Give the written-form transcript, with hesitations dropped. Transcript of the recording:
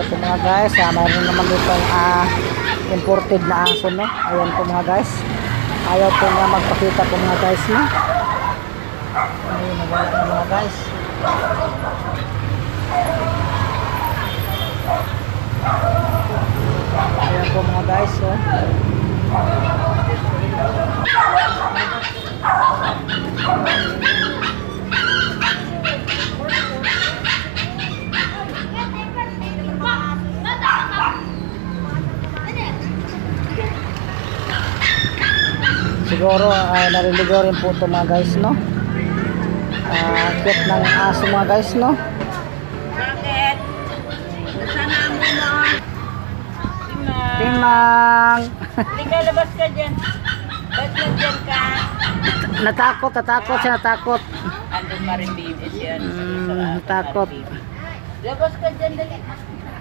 Hello po mga guys, mayroon naman dito imported na aso, no? Ayan po mga guys, ayaw po nga magpakita po mga guys, no? Ayun, nawala na mga guys. Ayan po mga guys, oh. Siguro naliligo rin po ito mga guys, no? Cute ng aso mga guys, no? Bakit? Sana mo mo. Timang! Halika, labas ka dyan. Ba't nandyan ka? Natakot siya, natakot. Andun pa rin babies yan. Natakot. Labas ka dyan, dali.